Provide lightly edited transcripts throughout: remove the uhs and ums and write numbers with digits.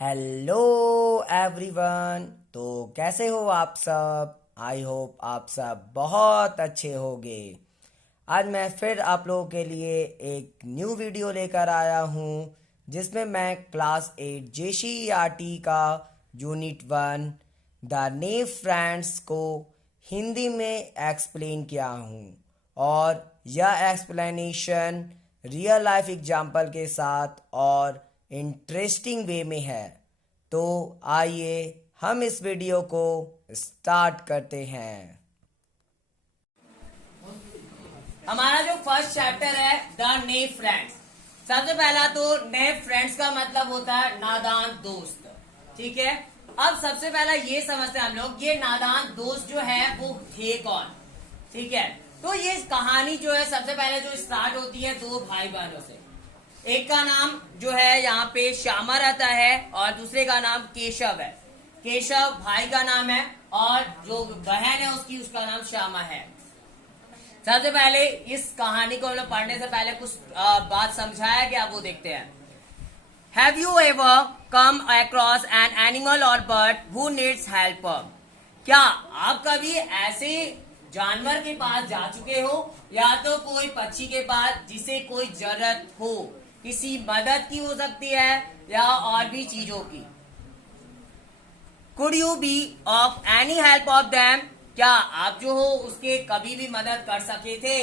Hello everyone. तो कैसे हो आप सब? आई होप आप सब बहुत अच्छे होंगे। आज मैं फिर आप लोगों के लिए एक न्यू वीडियो लेकर आया हूँ जिसमें मैं क्लास 8 JCERT का यूनिट 1 द नेव फ्रेंड्स को हिंदी में एक्सप्लेन किया हूँ। और यह एक्सप्लेनेशन रियल लाइफ एग्जाम्पल के साथ और इंटरेस्टिंग वे में है। तो आइए हम इस वीडियो को स्टार्ट करते हैं। हमारा जो फर्स्ट चैप्टर है द नेव फ्रेंड्स। सबसे पहला तो नेव फ्रेंड्स का मतलब होता है नादान दोस्त। ठीक है, अब सबसे पहला ये समझते हैं हम लोग, ये नादान दोस्त जो है वो थे कौन। ठीक है, तो ये कहानी जो है सबसे पहले जो स्टार्ट होती है दो भाई बहनों से। एक का नाम जो है यहाँ पे श्यामा रहता है और दूसरे का नाम केशव है। केशव भाई का नाम है और जो बहन है उसका नाम श्यामा है। सबसे पहले इस कहानी को हम लोग पढ़ने से पहले कुछ बात समझाया गया, वो देखते हैं। Have you ever come across an animal और बर्ड हु नीड्स हेल्प? क्या आप कभी ऐसे जानवर के पास जा चुके हो या तो कोई पक्षी के पास जिसे कोई जरूरत हो, किसी मदद की हो सकती है या और भी चीजों की। Could you be of any help of them? क्या आप जो हो उसके कभी भी मदद कर सके थे?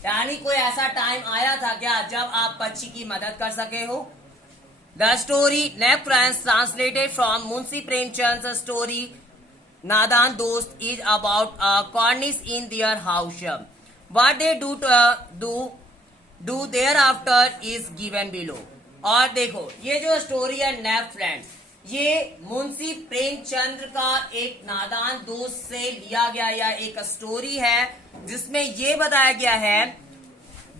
यानी कोई ऐसा टाइम आया था क्या जब आप पक्षी की मदद कर सके हो? The story naive friends translated from Munshi Premchand story नादान दोस्त is about Cornish in their house. What they do their after is given below. और देखो ये जो स्टोरी है नेव फ्रेंड्स, ये मुंशी प्रेमचंद्र का एक नादान दोस्त से लिया गया या एक स्टोरी है जिसमें ये बताया गया है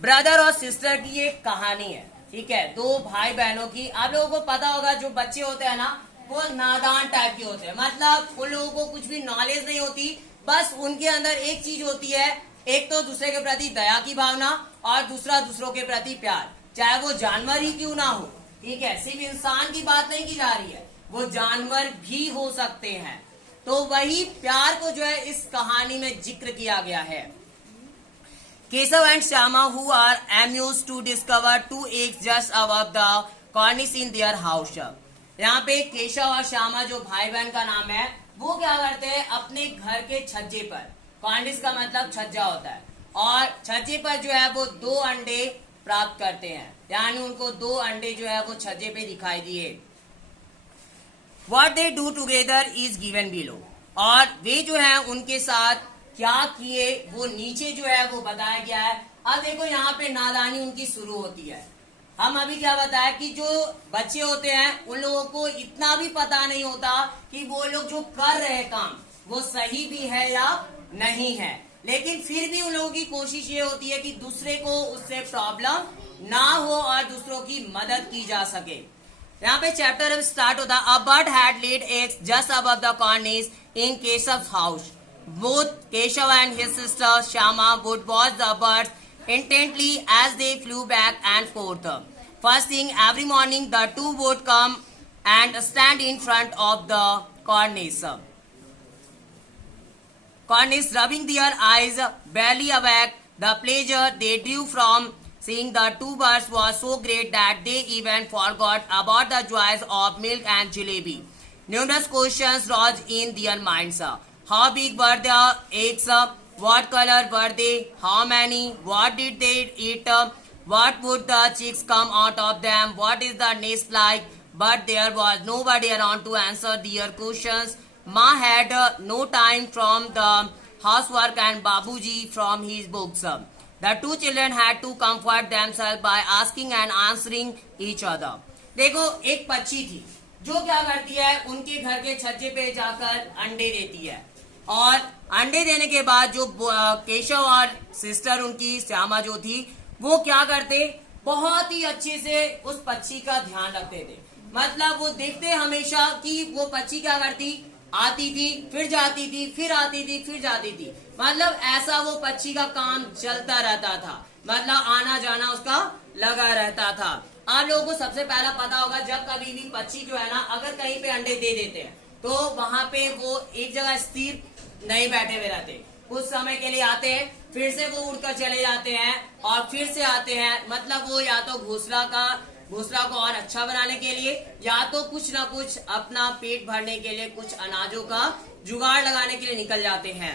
ब्रदर और सिस्टर की ये कहानी है। ठीक है, दो भाई बहनों की। आप लोगों को पता होगा जो बच्चे होते हैं ना वो नादान टाइप के होते हैं, मतलब उन लोगों को कुछ भी नॉलेज नहीं होती, बस उनके अंदर एक चीज होती है, एक तो दूसरे के प्रति दया की भावना और दूसरा दूसरों के प्रति प्यार, चाहे वो जानवर ही क्यों ना हो। ठीक है, सिर्फ इंसान की बात नहीं की जा रही है, वो जानवर भी हो सकते हैं। तो वही प्यार को जो है इस कहानी में जिक्र किया गया है। Keshav and Shyama who are amused to discover 2 eggs just above the cornice in their house। यहाँ पे केशव और श्यामा जो भाई बहन का नाम है, वो क्या करते हैं अपने घर के छज्जे पर, कॉर्निस का मतलब छज्जा होता है, और छज्जे पर जो है वो 2 अंडे प्राप्त करते हैं, यानी उनको 2 अंडे जो है वो छज्जे पे दिखाई दिए। What they do together is given below। और वे जो है उनके साथ क्या किए वो नीचे जो है वो बताया गया है। अब देखो यहाँ पे नादानी उनकी शुरू होती है। हम अभी क्या बताया कि जो बच्चे होते हैं उन लोगों को इतना भी पता नहीं होता कि वो लोग जो कर रहे काम वो सही भी है या नहीं है, लेकिन फिर भी उन लोगों की कोशिश ये होती है कि दूसरे को उससे प्रॉब्लम ना हो और दूसरों की मदद की जा सके। यहाँ पे चैप्टर अब स्टार्ट होता है। A bird had laid eggs just above the cornice in Keshav's house. Both Keshav and his sister Shyama would watch the birds intently as they flew back and forth. First thing every morning the two would come and stand in front of the cornice, rubbing their eyes, barely awake. The pleasure they drew from seeing the two birds was so great that they even forgot about the joys of milk and jalebi. Numerous questions rose in their minds. How big were the eggs? What color were they? How many? What did they eat? What would the chicks come out of them? What is the nest like? But there was nobody around to answer their questions. Ma had no time from the housework and Babuji from his books. The two children had to comfort themselves by asking and answering each other. देखो एक पक्षी थी जो क्या करती है, उनके घर के छज्जे पे जाकर अंडे देती है, और अंडे देने के बाद जो केशव और सिस्टर उनकी श्यामा जो थी वो क्या करते, बहुत ही अच्छे से उस पक्षी का ध्यान रखते थे। मतलब वो देखते हमेशा कि वो पक्षी क्या करती, आती थी फिर जाती थी, फिर आती थी फिर जाती थी, मतलब ऐसा वो पक्षी का काम चलता रहता था, मतलब आना जाना उसका लगा रहता था। आप लोगों को सबसे पहला पता होगा, जब कभी भी पक्षी जो है ना अगर कहीं पे अंडे दे देते हैं तो वहां पे वो एक जगह स्थिर नहीं बैठे हुए रहते, कुछ समय के लिए आते हैं, फिर से वो उड़कर चले जाते हैं और फिर से आते हैं। मतलब वो या तो घोंसला को और अच्छा बनाने के लिए या तो कुछ ना कुछ अपना पेट भरने के लिए कुछ अनाजों का जुगाड़ लगाने के लिए निकल जाते हैं।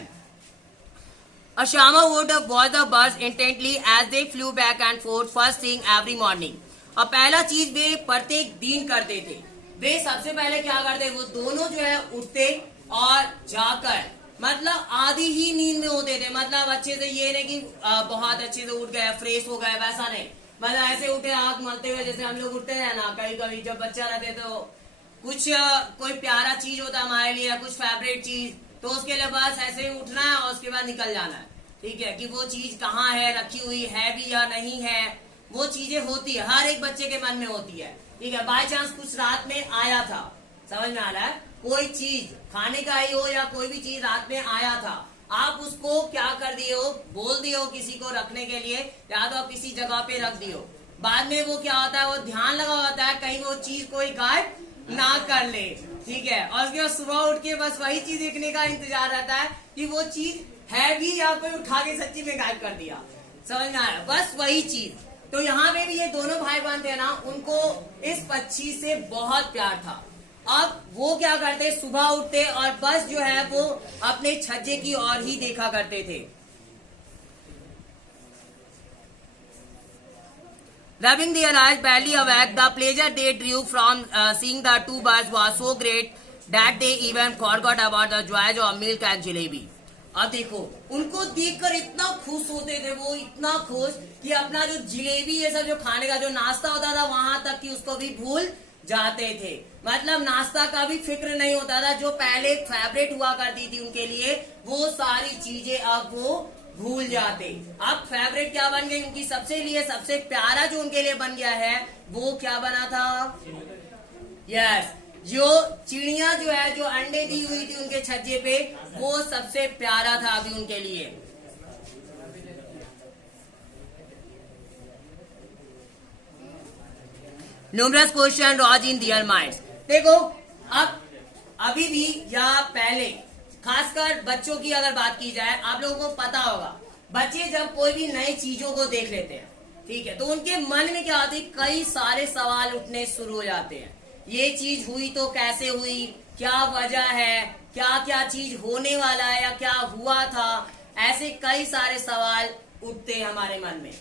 A shaman would watch the birds intently as they flew back and forth first thing every morning. अब पहला चीज वे प्रत्येक दिन करते थे, वे सबसे पहले क्या करते, वो दोनों जो है उठते और जाकर मतलब आधी ही नींद में होते थे। मतलब अच्छे से ये नहीं कि बहुत अच्छे से उठ गए फ्रेश हो गए, वैसा नहीं। मतलब ऐसे उठे आंख मलते हुए जैसे हम लोग उठते हैं ना कभी कभी जब बच्चा रहते तो कुछ कोई प्यारा चीज होता है हमारे लिए, कुछ फेवरेट चीज, तो उसके लिए बस ऐसे ही उठना है और उसके बाद निकल जाना है। ठीक है कि वो चीज कहाँ है, रखी हुई है भी या नहीं है, वो चीजें होती है, हर एक बच्चे के मन में होती है। ठीक है, बाय चांस कुछ रात में आया था, समझ में आ रहा है, कोई चीज खाने का ही हो या कोई भी चीज रात में आया था, आप उसको क्या कर दिए हो, बोल दिए हो किसी को रखने के लिए, या तो आप किसी जगह पे रख दिए हो। बाद में वो क्या होता है, वो ध्यान लगा होता है कहीं वो चीज कोई गायब ना कर ले। ठीक है, और उसके बाद सुबह उठ के बस वही चीज देखने का इंतजार रहता है कि वो चीज है भी या कोई उठा के सच्ची में गायब कर दिया। समझ में आया, बस वही चीज। तो यहाँ पे भी ये दोनों भाई बहन थे ना, उनको इस पक्षी से बहुत प्यार था। अब वो क्या करते, सुबह उठते और बस जो है वो अपने छज्जे की ओर ही देखा करते थे। Rubbing their eyes barely awake, the pleasure they drew from seeing the two birds was so great that they even forgot about the joys of milk and jalebi. अब देखो, उनको देखकर इतना खुश होते थे वो, इतना खुश कि अपना जो जलेबी ये सब जो खाने का जो नाश्ता होता था वहां तक कि उसको भी भूल जाते थे। मतलब नाश्ता का भी फिक्र नहीं होता था, जो पहले फेवरेट हुआ करती थी उनके लिए, वो सारी चीजें अब वो भूल जाते। अब फेवरेट क्या बन गई उनकी, सबसे लिए सबसे प्यारा जो उनके लिए बन गया है वो क्या बना था, यस, जो चिड़िया जो है जो अंडे दी हुई थी उनके छज्जे पे, वो सबसे प्यारा था अभी उनके लिए। न्यूमरस क्वेश्चन रॉज इन दियर माइंड्स। देखो, अब अभी भी या पहले, खासकर बच्चों की अगर बात की जाए, आप लोगों को पता होगा बच्चे जब कोई भी नई चीजों को देख लेते हैं, ठीक है, तो उनके मन में क्या होती है, कई सारे सवाल उठने शुरू हो जाते हैं। ये चीज हुई तो कैसे हुई, क्या वजह है, क्या क्या चीज होने वाला है या क्या हुआ था, ऐसे कई सारे सवाल उठते हैं हमारे मन में।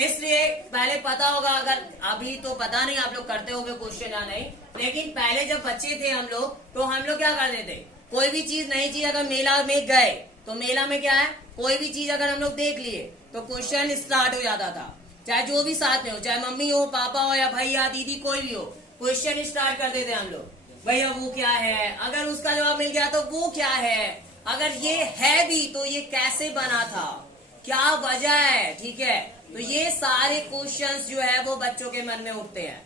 इसलिए पहले पता होगा, अगर अभी तो पता नहीं आप लोग करते होगे क्वेश्चन या नहीं, लेकिन पहले जब बच्चे थे हम लोग, तो हम लोग क्या करते थे, कोई भी चीज नई चीज अगर मेला में गए तो मेला में क्या है, कोई भी चीज अगर हम लोग देख लिए तो क्वेश्चन स्टार्ट हो जाता था। चाहे जो भी साथ में हो, चाहे मम्मी हो, पापा हो या भैया दीदी कोई भी हो, क्वेश्चन स्टार्ट कर देते हम लोग, भैया वो क्या है, अगर उसका जवाब मिल गया तो वो क्या है, अगर ये है भी तो ये कैसे बना था, क्या वजह है। ठीक है, तो ये सारे क्वेश्चंस जो है वो बच्चों के मन में उठते हैं।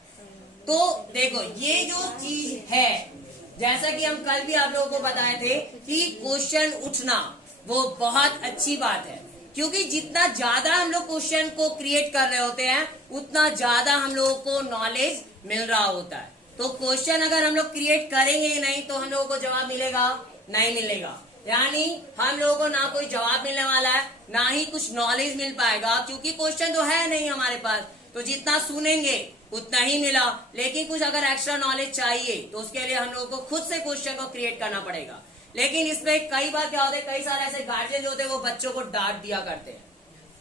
तो देखो, ये जो चीज है, जैसा कि हम कल भी आप लोगों को बताए थे कि क्वेश्चन उठना वो बहुत अच्छी बात है, क्योंकि जितना ज्यादा हम लोग क्वेश्चन को क्रिएट कर रहे होते हैं उतना ज्यादा हम लोगों को नॉलेज मिल रहा होता है। तो क्वेश्चन अगर हम लोग क्रिएट करेंगे ही नहीं तो हम लोगों को जवाब मिलेगा, नहीं मिलेगा, यानी हम लोगों को ना कोई जवाब मिलने वाला है, ना ही कुछ नॉलेज मिल पाएगा, क्योंकि क्वेश्चन तो है नहीं हमारे पास। तो जितना सुनेंगे उतना ही मिला, लेकिन कुछ अगर एक्स्ट्रा नॉलेज चाहिए तो उसके लिए हम लोगों को खुद से क्वेश्चन को क्रिएट करना पड़ेगा। लेकिन इसमें कई बार क्या होता है, कई सारे ऐसे गार्जियन होते हैं वो बच्चों को डांट दिया करते हैं।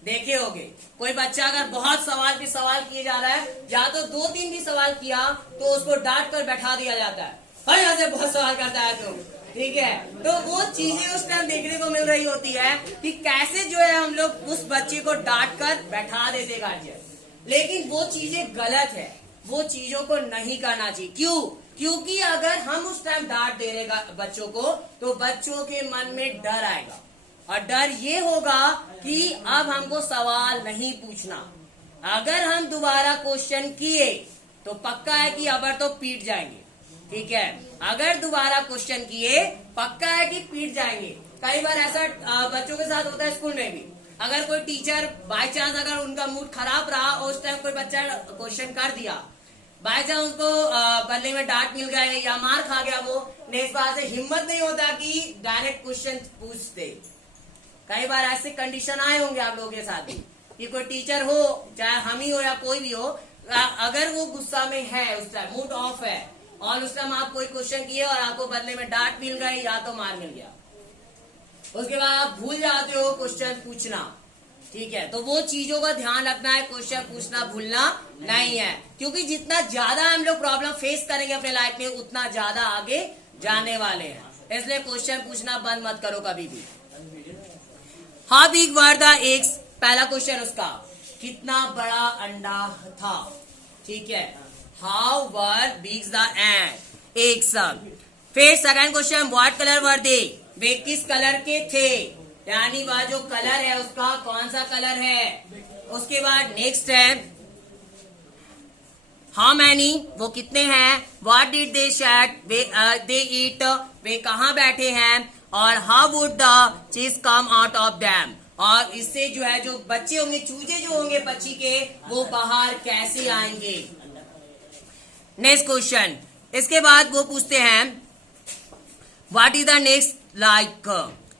देखे होगे, कोई बच्चा अगर बहुत सवाल पे सवाल किए जा रहा है, या तो 2-3 भी सवाल किया तो उसको डांट कर बैठा दिया जाता है, अरे यहाँ से बहुत सवाल करता है तुम। ठीक है, तो वो चीजें उस टाइम देखने को मिल रही होती है कि कैसे जो है हम लोग उस बच्चे को डांट कर बैठा देते गार्जियन, लेकिन वो चीजें गलत है, वो चीजों को नहीं करना चाहिए। क्यों? क्योंकि अगर हम उस टाइम डांट दे रहे बच्चों को तो बच्चों के मन में डर आएगा, और डर ये होगा कि अब हमको सवाल नहीं पूछना। अगर हम दोबारा क्वेश्चन किए तो पक्का है कि अबर तो पीट जाएंगे। ठीक है, अगर दोबारा क्वेश्चन किए पक्का है कि पीट जाएंगे। कई बार ऐसा बच्चों के साथ होता है स्कूल में भी, अगर कोई टीचर बाय चांस अगर उनका मूड खराब रहा और उस टाइम कोई बच्चा क्वेश्चन कर दिया, बाय चांस उसको बदले में डांट मिल गए या मार खा गया, वो नेक्स्ट बार से हिम्मत नहीं होता कि डायरेक्ट क्वेश्चन पूछते। कई बार ऐसे कंडीशन आए होंगे आप लोगों के साथ भी कि कोई टीचर हो, चाहे हम ही हो या कोई भी हो, अगर वो गुस्सा में है, उस टाइम मूड ऑफ है और उस टाइम आप कोई क्वेश्चन किए और आपको बदले में डांट मिल गई या तो मार मिल गया, उसके बाद आप भूल जाते हो क्वेश्चन पूछना। ठीक है, तो वो चीजों का ध्यान रखना है, क्वेश्चन पूछना भूलना नहीं है, क्योंकि जितना ज्यादा हम लोग प्रॉब्लम फेस करेंगे अपने लाइफ में उतना ज्यादा आगे जाने वाले हैं। इसलिए क्वेश्चन पूछना बंद मत करो कभी भी। How big were the eggs, पहला क्वेश्चन उसका, कितना बड़ा अंडा था। ठीक है, how were big the eggs. फिर सेकंड क्वेश्चन, व्हाट कलर वर दे, वे किस कलर के थे, यानी वह जो कलर है उसका कौन सा कलर है। उसके बाद नेक्स्ट है हाउ मैनी, वो कितने हैं, व्हाट डिड दे शैट, दे ईट, वे कहाँ बैठे हैं, और हाउ वुड द चीज कम आउट ऑफ डैम, और इससे जो है जो बच्चे होंगे, चूजे जो होंगे पक्षी के, वो बाहर कैसे आएंगे। नेक्स्ट क्वेश्चन, इसके बाद वो पूछते हैं what is the next like,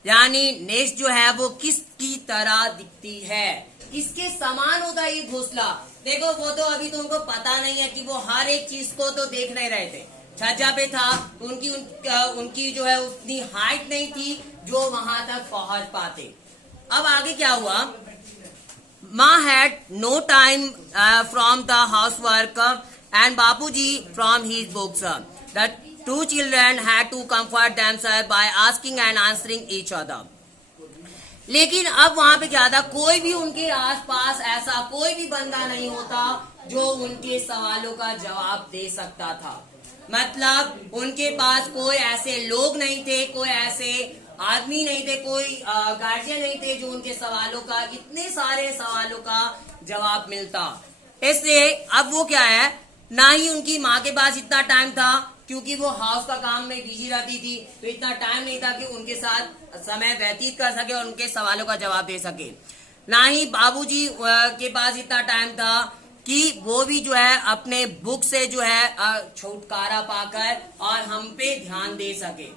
यानी नेक्स्ट जो है वो किसकी तरह दिखती है, किसके समान होता है ये घोंसला। देखो वो तो अभी तो उनको पता नहीं है कि वो हर एक चीज को तो देख नहीं रहे थे, छज्जा पे था, उनकी जो है उतनी हाइट नहीं थी जो वहां तक पहुंच पाते। अब आगे क्या हुआ, Ma had no time from the house work and Bapuji from his books, the two children had to comfort themselves by asking and answering each other. लेकिन अब वहां पे क्या था, कोई भी उनके आसपास ऐसा कोई भी बंदा नहीं होता जो उनके सवालों का जवाब दे सकता था। मतलब उनके पास कोई ऐसे लोग नहीं थे, कोई ऐसे आदमी नहीं थे, कोई गार्जियन नहीं थे जो उनके सवालों का, इतने सारे सवालों का जवाब मिलता। इसलिए अब वो क्या है, ना ही उनकी माँ के पास इतना टाइम था क्योंकि वो हाउस का काम में बिजी रहती थी, तो इतना टाइम नहीं था कि उनके साथ समय व्यतीत कर सके और उनके सवालों का जवाब दे सके। ना ही बाबूजी के पास इतना टाइम था कि वो भी जो है अपने बुक से जो है छुटकारा पाकर और हम पे ध्यान दे सके।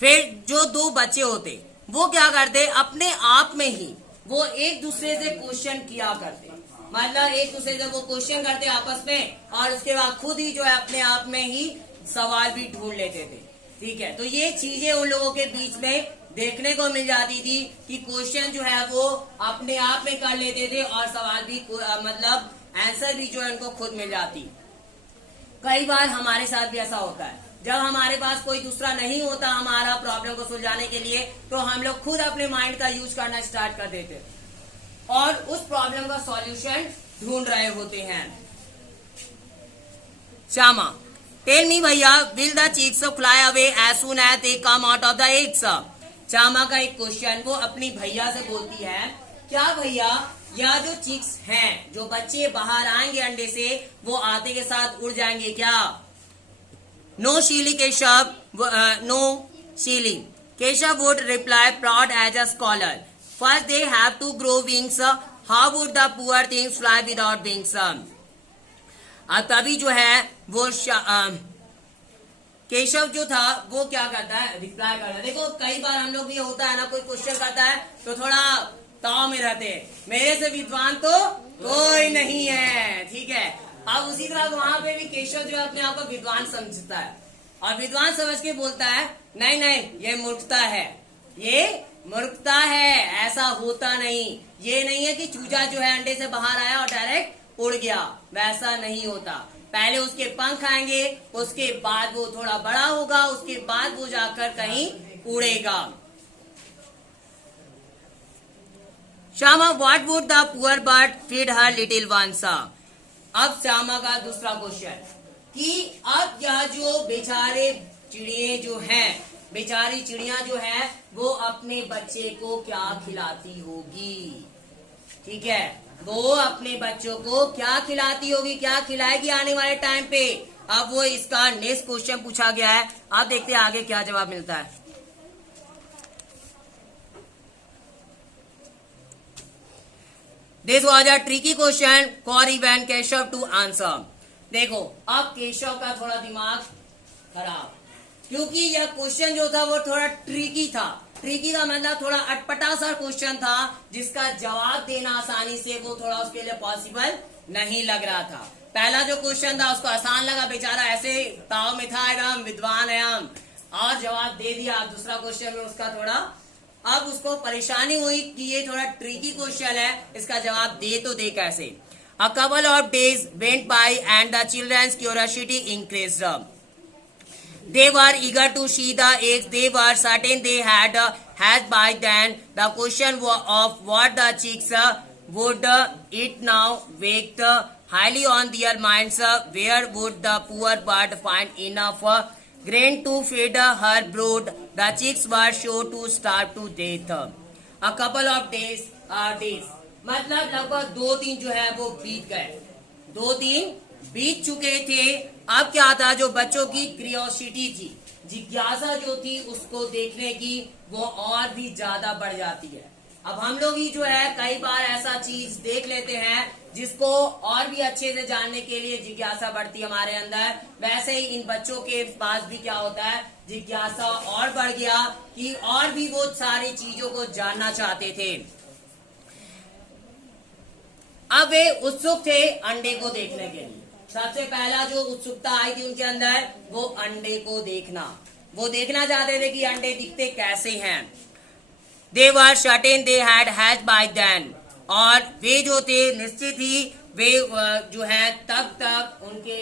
फिर जो दो बच्चे होते वो क्या करते, अपने आप में ही वो एक दूसरे से क्वेश्चन किया करते, मतलब एक दूसरे से वो क्वेश्चन करते आपस में और उसके बाद खुद ही जो है अपने आप में ही सवाल भी ढूंढ लेते थे। ठीक है, तो ये चीजें उन लोगों के बीच में देखने को मिल जाती थी कि क्वेश्चन जो है वो अपने आप में कर लेते थे और सवाल भी मतलब आंसर भी जो है उनको खुद मिल जाती। कई बार हमारे साथ भी ऐसा होता है, जब हमारे पास कोई दूसरा नहीं होता हमारा प्रॉब्लम को सुलझाने के लिए, तो हम लोग खुद अपने माइंड का यूज करना स्टार्ट कर देते और उस प्रॉब्लम का सॉल्यूशन ढूंढ रहे होते हैं। Shyama, tell me bhaiya, will the chicks fly away as soon as they come out of the eggs. Shyama का एक क्वेश्चन, वो अपनी भैया से बोलती है, क्या भैया यह जो चिक्स हैं, जो बच्चे बाहर आएंगे अंडे से, वो आते के साथ उड़ जाएंगे क्या। No silly Keshav, no silly Keshav would reply proud as a scholar, first they have to grow wings, how would the poor things fly without wings। अब तभी जो है वो केशव जो था वो क्या करता है, रिप्लाई करता है। देखो कई बार हम लोग भी होता है ना, कोई क्वेश्चन करता है तो थोड़ा ताव में रहते हैं, मेरे से विद्वान तो कोई नहीं है। ठीक है, अब उसी तरह वहां पे भी केशव जो है अपने आप को विद्वान समझता है और विद्वान समझ के बोलता है, नहीं नहीं ये मूर्खता है, ये मूर्खता है, ऐसा होता नहीं। ये नहीं है कि चूजा जो है अंडे से बाहर आया और डायरेक्ट उड़ गया, वैसा नहीं होता। पहले उसके पंख आएंगे, उसके बाद वो थोड़ा बड़ा होगा, उसके बाद वो जाकर कहीं उड़ेगा। Shyama, what would the poor bird feed her little ones. अब श्यामा का दूसरा क्वेश्चन कि अब यह जो बेचारे चिड़िए जो हैं, बेचारी चिड़िया जो है वो अपने बच्चे को क्या खिलाती होगी। ठीक है, वो अपने बच्चों को क्या खिलाती होगी, क्या खिलाएगी आने वाले टाइम पे। अब वो इसका नेक्स्ट क्वेश्चन पूछा गया है, आप देखते हैं आगे क्या जवाब मिलता है। This was a tricky question for even Keshav to answer. देखो अब केशव का थोड़ा दिमाग खराब, क्योंकि यह क्वेश्चन जो था वो थोड़ा ट्रिकी था। ट्रिकी का मतलब थोड़ा अटपटा सा क्वेश्चन था, जिसका जवाब देना आसानी से वो थोड़ा उसके लिए पॉसिबल नहीं लग रहा था। पहला जो क्वेश्चन था उसको आसान लगा, बेचारा ऐसे ताव में था एकदम विद्वान है हम, और जवाब दे दिया। दूसरा क्वेश्चन में उसका थोड़ा अब उसको परेशानी हुई कि ये थोड़ा ट्रिकी क्वेश्चन है, इसका जवाब दे तो दे कैसे। A couple of days went by and the children's curiosity increased. They were eager to see the eggs. They were certain they had hatched by then. The question of what the chicks would eat now waked highly on their minds. Where would the poor bird find enough grain to feed her brood? The chicks were sure to starve to death. A couple of days मतलब लगभग 2 दिन जो है वो बीत गए, 2 दिन बीत चुके थे। अब क्या था, जो बच्चों की क्यूरियोसिटी थी, जिज्ञासा जो थी उसको देखने की, वो और भी ज्यादा बढ़ जाती है। अब हम लोग ही जो है कई बार ऐसा चीज देख लेते हैं जिसको और भी अच्छे से जानने के लिए जिज्ञासा बढ़ती है हमारे अंदर। वैसे ही इन बच्चों के पास भी क्या होता है, जिज्ञासा और बढ़ गया कि और भी वो सारी चीजों को जानना चाहते थे। अब वे उत्सुक थे अंडे को देखने के लिए। सबसे पहला जो उत्सुकता आई थी उनके अंदर, वो अंडे को देखना, वो देखना चाहते थे कि अंडे दिखते कैसे हैं। They were certain they had hatch by then, और वे जो थे निश्चित ही वे जो है तब तक उनके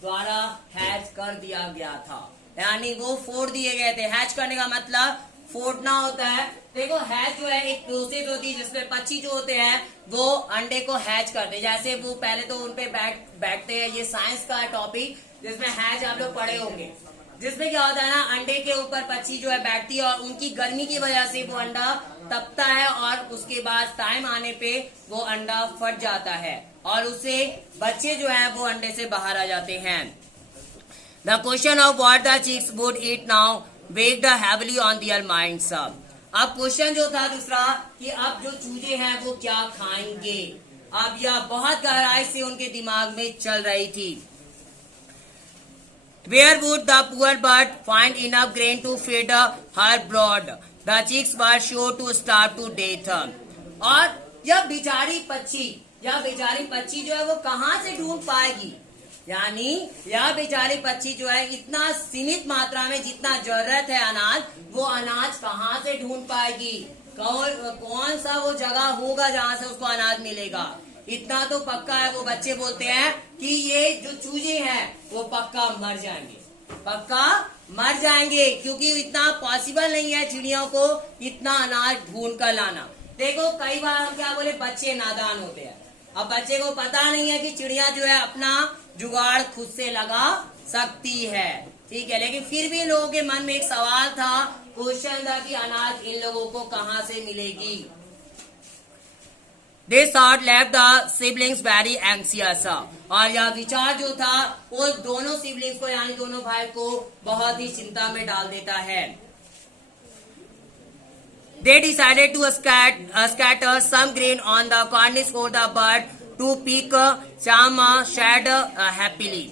द्वारा हैच कर दिया गया था, यानी वो फोड़ दिए गए थे। हैच करने का मतलब फोड़ना होता है। देखो हैच जो है एक प्रोसेस होती है जिसमें पक्षी जो होते हैं वो अंडे को हैच करते हैं। जैसे वो पहले तो उनपे बैठते हैं, ये साइंस का टॉपिक जिसमें हैच आप लोग पढ़े होंगे, जिसमें क्या होता है ना, अंडे के ऊपर पक्षी जो है बैठती है और उनकी गर्मी की वजह से वो अंडा तपता है, और उसके बाद टाइम आने पे वो अंडा फट जाता है और उससे बच्चे जो है वो अंडे से बाहर आ जाते हैं। The question of what the chicks would eat now weighed heavily on their minds. अब क्वेश्चन जो था दूसरा कि अब जो चूजे हैं वो क्या खाएंगे, अब यह बहुत गहराई से उनके दिमाग में चल रही थी। Where would the poor bird find enough grain to feed her brood? The chicks were sure to starve to death. और यह बेचारी पक्षी जो है वो कहाँ से ढूंढ पाएगी, यानी यह बेचारी पक्षी जो है इतना सीमित मात्रा में जितना जरूरत है अनाज, वो अनाज कहाँ से ढूंढ पाएगी, कौन सा वो जगह होगा जहाँ से उसको अनाज मिलेगा। इतना तो पक्का है, वो बच्चे बोलते हैं कि ये जो चूजे हैं वो पक्का मर जाएंगे, क्योंकि इतना पॉसिबल नहीं है चिड़ियों को इतना अनाज ढूंढ कर लाना। देखो कई बार हम क्या बोले, बच्चे नादान होते हैं। अब बच्चे को पता नहीं है कि चिड़िया जो है अपना जुगाड़ खुद से लगा सकती है, ठीक है, लेकिन फिर भी लोगों के मन में एक सवाल था, क्वेश्चन था कि अनाज इन लोगों को कहाँ से मिलेगी। This thought left the siblings very anxious. और यह विचार जो था वो दोनों सिबलिंग्स को यानी दोनों भाई को बहुत ही चिंता में डाल देता है। They decided to scatter some grain on the cornice for the bird to pick some shed happily.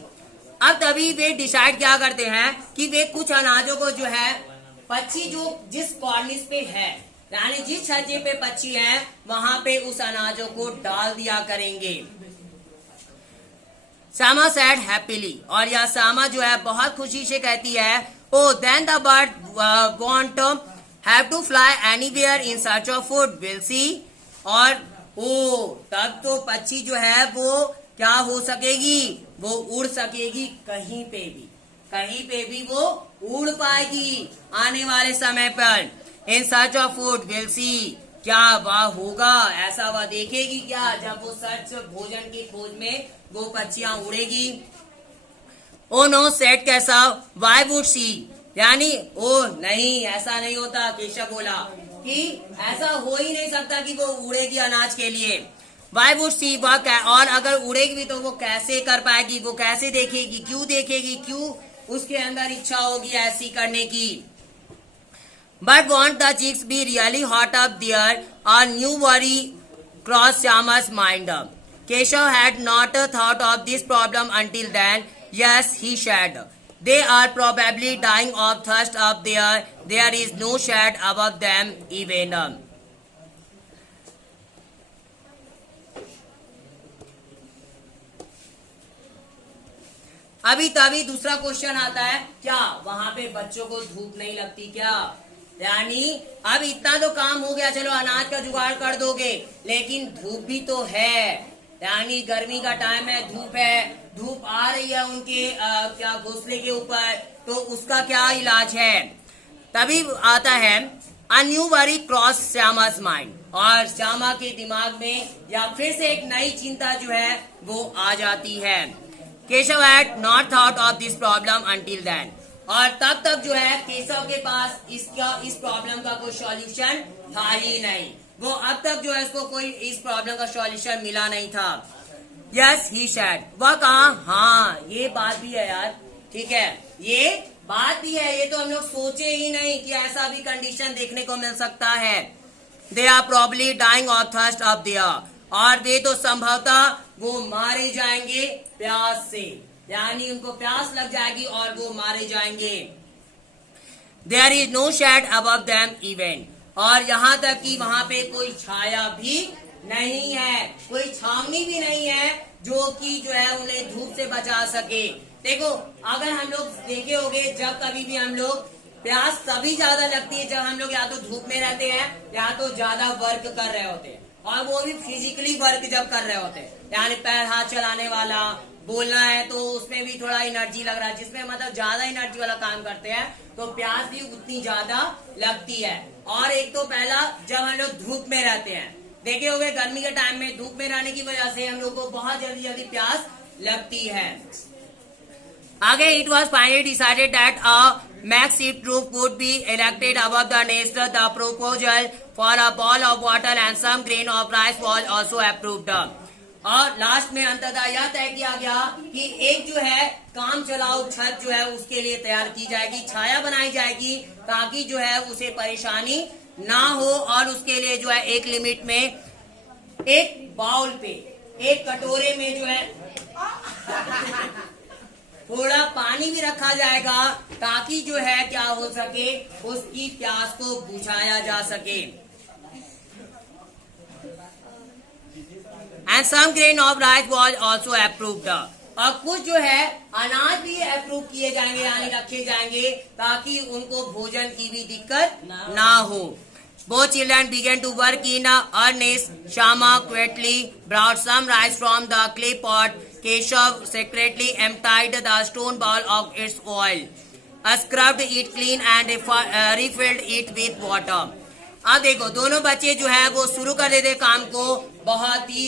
अब तभी वे डिसाइड क्या करते हैं कि वे कुछ अनाजों को जो है पक्षी जो जिस कॉर्निस पे है, यानी जिस छज्जे पे पक्षी है वहां पे उस अनाजों को डाल दिया करेंगे। सामा सैड हैप्पीली, और यह सामा जो है बहुत खुशी से कहती है, oh then the bird won't have to fly anywhere in search of food will see. और ओ तब तो पक्षी जो है वो क्या हो सकेगी, वो उड़ सकेगी, कहीं पे भी वो उड़ पाएगी आने वाले समय पर। इन सर्च ऑफ फूड विल सी, क्या वह होगा, ऐसा वह देखेगी क्या जब वो सर्च भोजन की खोज में वो पक्षियां उड़ेगी। ओ नो सेट कैसा वाई वुड सी, यानी ओ नहीं ऐसा नहीं होता, केशव बोला कि ऐसा हो ही नहीं सकता कि वो उड़ेगी अनाज के लिए। वाई वुड सी, और अगर उड़ेगी भी तो वो कैसे कर पाएगी, वो कैसे देखेगी, क्यों उसके अंदर इच्छा होगी ऐसी करने की। But won't the chicks be really hot up there? A new worry crossed Syama's mind. Keshav had not thought of this problem until then. Yes, he said. They are probably dying of thirst up there. There is no shade above them even. अभी तभी दूसरा question आता है, क्या वहां पे बच्चों को धूप नहीं लगती क्या? यानी अब इतना तो काम हो गया, चलो अनाज का जुगाड़ कर दोगे, लेकिन धूप भी तो है। यानी गर्मी का टाइम है, धूप है, धूप आ रही है उनके क्या घोंसले के ऊपर, तो उसका क्या इलाज है? तभी आता है a new worry cross Shyama's mind, और श्यामा के दिमाग में या फिर से एक नई चिंता जो है वो आ जाती है। Keshav had not thought of this problem until then, और तब तक जो है केशव के पास इस प्रॉब्लम का कोई सॉल्यूशन था ही नहीं। वो अब तक जो है उसको कोई इस प्रॉब्लम का सॉल्यूशन मिला नहीं था। यस ही said, वह कहा हाँ ये बात भी है यार, ठीक है ये बात भी है, ये तो हम लोग सोचे ही नहीं कि ऐसा भी कंडीशन देखने को मिल सकता है। They are probably dying of thirst of there, और वे तो संभवतः वो मारे जाएंगे प्यास से, यानी उनको प्यास लग जाएगी और वो मारे जाएंगे। There is no shade above them even, और यहाँ तक कि वहां पे कोई छाया भी नहीं है, कोई छावनी भी नहीं है जो कि जो है उन्हें धूप से बचा सके। देखो अगर हम लोग देखे होंगे, जब कभी भी हम लोग प्यास तभी ज्यादा लगती है जब हम लोग या तो धूप में रहते हैं या तो ज्यादा वर्क कर रहे होते हैं, और वो भी फिजिकली वर्क जब कर रहे होते हैं, यानी पैर हाथ चलाने वाला, बोलना है तो उसमें भी थोड़ा एनर्जी लग रहा है, जिसमें मतलब ज्यादा एनर्जी वाला काम करते हैं तो प्यास भी उतनी ज्यादा लगती है। और एक तो पहला जब हम लोग धूप में रहते हैं, देखे होंगे गर्मी के टाइम में धूप में रहने की वजह से हम लोग को बहुत जल्दी जल्दी प्यास लगती है। आगे it was finally decided that a max seat roof would be elected above the nest. The proposal for a bowl of water and some grain of rice was also approved. और लास्ट में अंततः यह तय किया गया कि एक जो है काम चलाओ छत जो है उसके लिए तैयार की जाएगी, छाया बनाई जाएगी ताकि जो है उसे परेशानी ना हो, और उसके लिए जो है एक लिमिट में एक बाउल पे एक कटोरे में जो है थोड़ा पानी भी रखा जाएगा ताकि जो है क्या हो सके, उसकी प्यास को बुझाया जा सके। And some grain of rice was also approved, और कुछ जो है अनाज भी अप्रूव किए जाएंगे यानी रखे जाएंगे ताकि उनको भोजन की भी दिक्कत ना हो। Both children began to work in earnest. Shama quietly brought some rice from the clay pot. Keshav secretly emptied the stone bowl of its oil, scrubbed it clean and refilled it with water. अब देखो दोनों बच्चे जो है वो शुरू कर देते काम को बहुत ही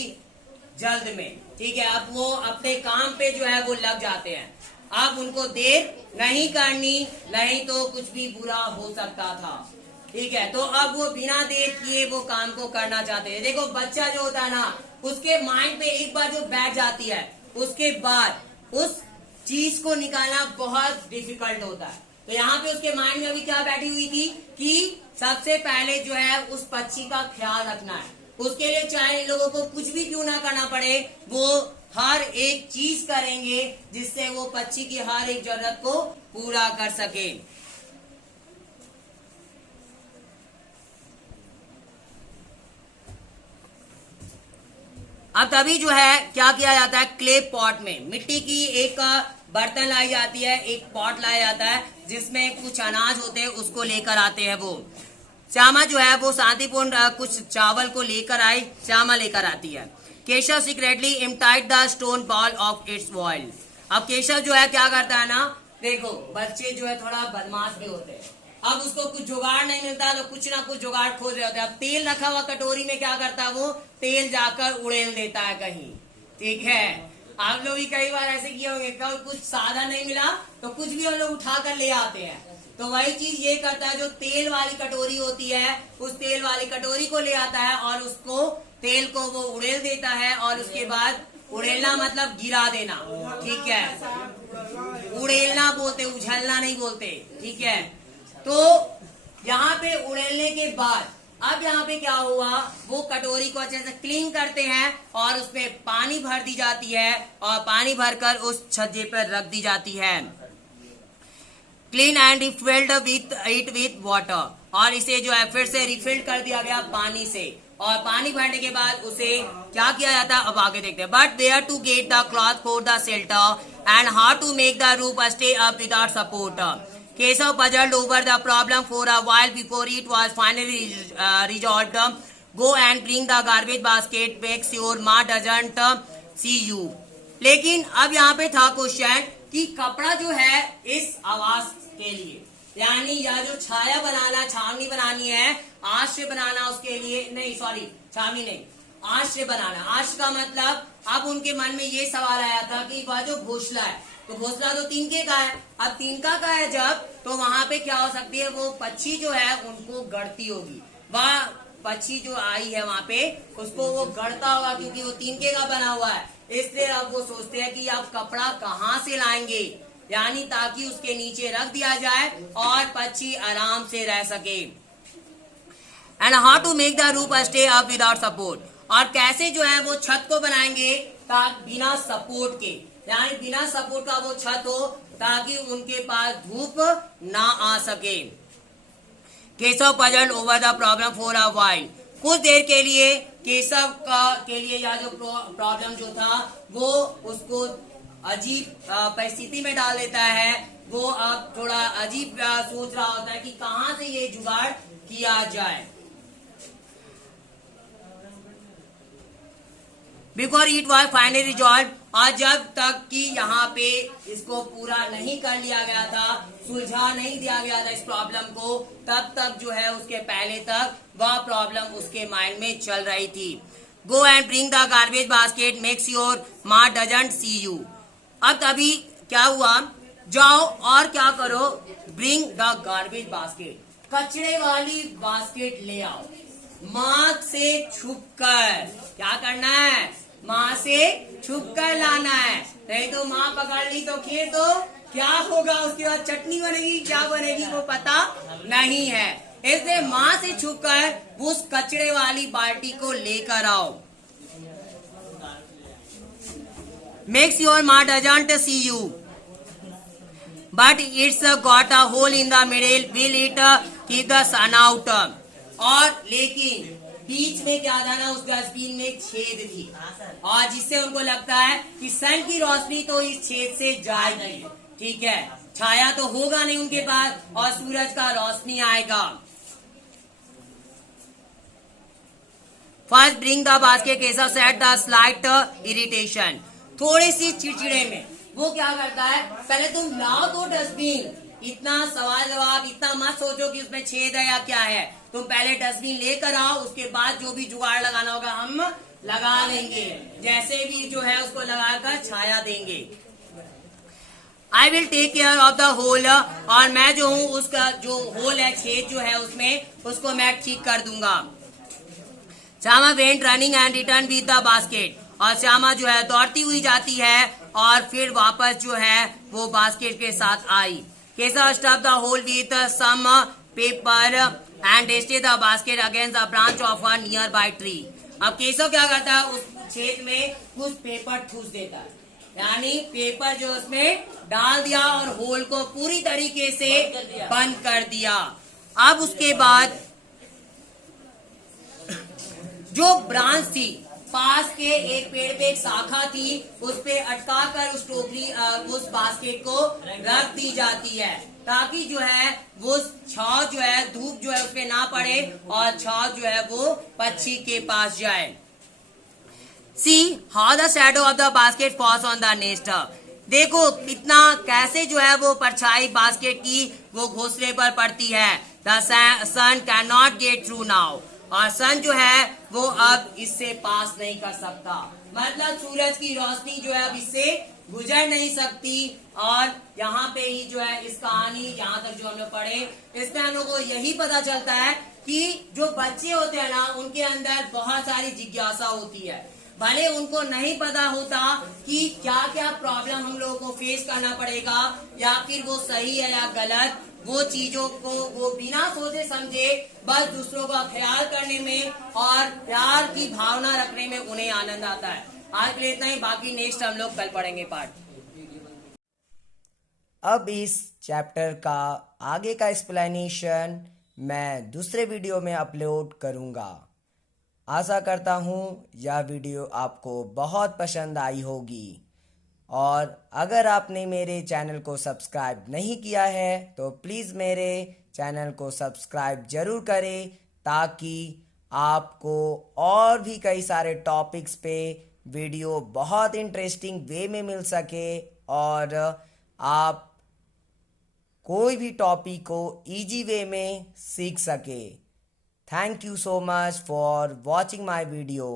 जल्द में, ठीक है। अब वो अपने काम पे जो है वो लग जाते हैं, अब उनको देर नहीं करनी, नहीं तो कुछ भी बुरा हो सकता था, ठीक है। तो अब वो बिना देर किए वो काम को करना चाहते हैं। देखो बच्चा जो होता है ना, उसके माइंड पे एक बार जो बैठ जाती है उसके बाद उस चीज को निकालना बहुत डिफिकल्ट होता है। तो यहाँ पे उसके माइंड में अभी क्या बैठी हुई थी कि सबसे पहले जो है उस पक्षी का ख्याल रखना है, उसके लिए चाहे इन लोगों को कुछ भी क्यों ना करना पड़े, वो हर एक चीज करेंगे जिससे वो पक्षी की हर एक जरूरत को पूरा कर सके। अब तभी जो है क्या किया जाता है, क्ले पॉट में मिट्टी की एक बर्तन लाई जाती है, एक पॉट लाया जाता है जिसमें कुछ अनाज होते हैं, उसको लेकर आते हैं वो। श्यामा जो है वो शांतिपूर्ण कुछ चावल को लेकर आई, श्यामा लेकर आती है। Keshav secretly emptied the stone bowl of its oil. अब केशव जो है क्या करता है ना, देखो बच्चे जो है थोड़ा बदमाश भी होते हैं, अब उसको कुछ जुगाड़ नहीं मिलता तो कुछ ना कुछ जुगाड़ खोज रहे होते हैं। अब तेल रखा हुआ कटोरी में क्या करता है, वो तेल जाकर उड़ेल देता है कहीं, ठीक है। आप लोग भी कई बार ऐसे किए होंगे, कभी कुछ सादा नहीं मिला तो कुछ भी हम लोग उठा कर ले आते हैं, तो वही चीज ये करता है, जो तेल वाली कटोरी होती है उस तेल वाली कटोरी को ले आता है और उसको तेल को वो उड़ेल देता है, और उसके बाद उड़ेलना मतलब गिरा देना, ठीक है। उड़ेलना बोलते, उछलना नहीं बोलते, ठीक है। तो यहाँ पे उड़ेलने के बाद अब यहाँ पे क्या हुआ, वो कटोरी को अच्छे से क्लीन करते हैं और उसमें पानी भर दी जाती है और पानी भरकर उस छज्जे पर रख दी जाती है। क्लीन एंड रिफिल्ड विथ वाटर, और इसे जो है फिर से रिफिल्ड कर दिया गया पानी से, और पानी भरने के बाद उसे क्या किया जाता है अब आगे देखते हैं। But where to get the cloth for the shelter and how to make the roof stay up without support. Keshav puzzled over the problem for a while before it was finally resolved. Go and bring the garbage basket. Make sure Ma doesn't see you. लेकिन अब यहाँ पे था question कि कपड़ा जो है इस आवास के लिए, यानी यह जो छाया बनाना, छावनी बनानी है, आश्रय बनाना, उसके लिए नहीं, सॉरी छावनी नहीं, आश्रय बनाना। आश्रय का मतलब अब उनके मन में ये सवाल आया था कि वह जो घोंसला है, तो घोंसला तो तिनके का है, अब तिनका का है जब, तो वहां पे क्या हो सकती है, वो पक्षी जो है उनको गढ़ती होगी, वह पक्षी जो आई है वहां पे उसको वो गढ़ता होगा क्योंकि वो तिनके का बना हुआ है। इसलिए अब वो सोचते हैं कि अब कपड़ा कहाँ से लाएंगे, यानी ताकि उसके नीचे रख दिया जाए और पक्षी आराम से रह सके। And how to make the roof stay up without support, और कैसे जो है वो छत को बनाएंगे बिना सपोर्ट के, यानी बिना सपोर्ट का वो छत हो ताकि उनके पास धूप ना आ सके। Keshav puzzled over the problem for a while, कुछ देर के लिए केशव के लिए यह जो प्रॉब्लम जो था वो उसको अजीब परिस्थिति में डाल देता है। वो अब थोड़ा अजीब सोच रहा होता है कि कहां से ये जुगाड़ किया जाए। Before it was finally resolve, और जब तक कि यहाँ पे इसको पूरा नहीं कर लिया गया था, सुलझा नहीं दिया गया था इस प्रॉब्लम को, तब तक जो है उसके पहले तक वह प्रॉब्लम उसके माइंड में चल रही थी। Go and bring the garbage basket, make sure मा डजंट सी यू। अब तभी क्या हुआ, जाओ और क्या करो, ब्रिंग द गार्बेज बास्केट, कचरे वाली बास्केट ले आओ, माँ से छुपकर। क्या करना है, माँ से छुपकर लाना है, नहीं तो माँ पकड़ ली तो तो क्या होगा, उसके बाद चटनी बनेगी, क्या बनेगी वो पता नहीं है। इसलिए माँ से छुपकर उस कचरे वाली बाल्टी को लेकर आओ। Make sure Ma doesn't see you but it's got a hole in the middle, will it keep the sun out. और लेकिन बीच में क्या था ना, उस डस्टबिन में छेद थी, और जिससे उनको लगता है कि सन की रोशनी तो इस छेद से जाएगी, ठीक है, छाया तो होगा नहीं उनके पास और सूरज का रोशनी आएगा। First bring the basket, Keshav said the slight irritation, थोड़ी सी चिड़चिड़े में वो क्या करता है, पहले तुम लाओ तो डस्टबिन, इतना सवाल जवाब इतना मत सोचो कि उसमें छेद है या क्या है, तुम पहले डस्टबिन लेकर आओ, उसके बाद जो भी जुगाड़ लगाना होगा हम लगा लेंगे, जैसे भी जो है उसको लगाकर छाया देंगे। I will take care of the hole, और मैं जो हूँ उसका जो होल है, छेद जो है उसमें, उसको मैं ठीक कर दूंगा। Shyama went running and return with the basket, और श्यामा जो है दौड़ती हुई जाती है और फिर वापस जो है वो बास्केट के साथ आई। Keshav stuff the hole with some paper and rested the basket against the branch of a nearby tree. अब केशव क्या करता है, उस छेद में कुछ पेपर ठूस देता है, यानी पेपर जो उसमें डाल दिया और होल को पूरी तरीके से बंद कर दिया। अब उसके बाद जो ब्रांच थी, पास के एक पेड़ पे एक शाखा थी, उस पे अटका कर उस टोकरी उस बास्केट को रख दी जाती है, ताकि जो है वो छाव जो है, धूप जो है उस पे ना पड़े और छाव जो है वो पक्षी के पास जाए। See how the shadow of the basket falls on the nest, देखो इतना कैसे जो है वो परछाई बास्केट की वो घोंसले पर पड़ती है। The sun can not get through now, और सन जो है वो अब इससे पास नहीं कर सकता, मतलब सूरज की रोशनी जो है अब इससे गुजर नहीं सकती। और यहाँ पे ही जो है इस कहानी यहाँ तक जो हमने पढ़े, इसमें हम लोग को यही पता चलता है कि जो बच्चे होते हैं ना, उनके अंदर बहुत सारी जिज्ञासा होती है, भले उनको नहीं पता होता कि क्या क्या प्रॉब्लम हम लोगों को फेस करना पड़ेगा या फिर वो सही है या गलत, वो चीजों को वो बिना सोचे समझे बस दूसरों का ख्याल करने में और प्यार की भावना रखने में उन्हें आनंद आता है। आज के लिए इतना ही, बाकी नेक्स्ट हम लोग कल पढ़ेंगे पार्ट। अब इस चैप्टर का आगे का एक्सप्लेनेशन मैं दूसरे वीडियो में अपलोड करूँगा। आशा करता हूँ यह वीडियो आपको बहुत पसंद आई होगी, और अगर आपने मेरे चैनल को सब्सक्राइब नहीं किया है तो प्लीज़ मेरे चैनल को सब्सक्राइब ज़रूर करें, ताकि आपको और भी कई सारे टॉपिक्स पे वीडियो बहुत इंटरेस्टिंग वे में मिल सके और आप कोई भी टॉपिक को इजी वे में सीख सके। Thank you so much for watching my video.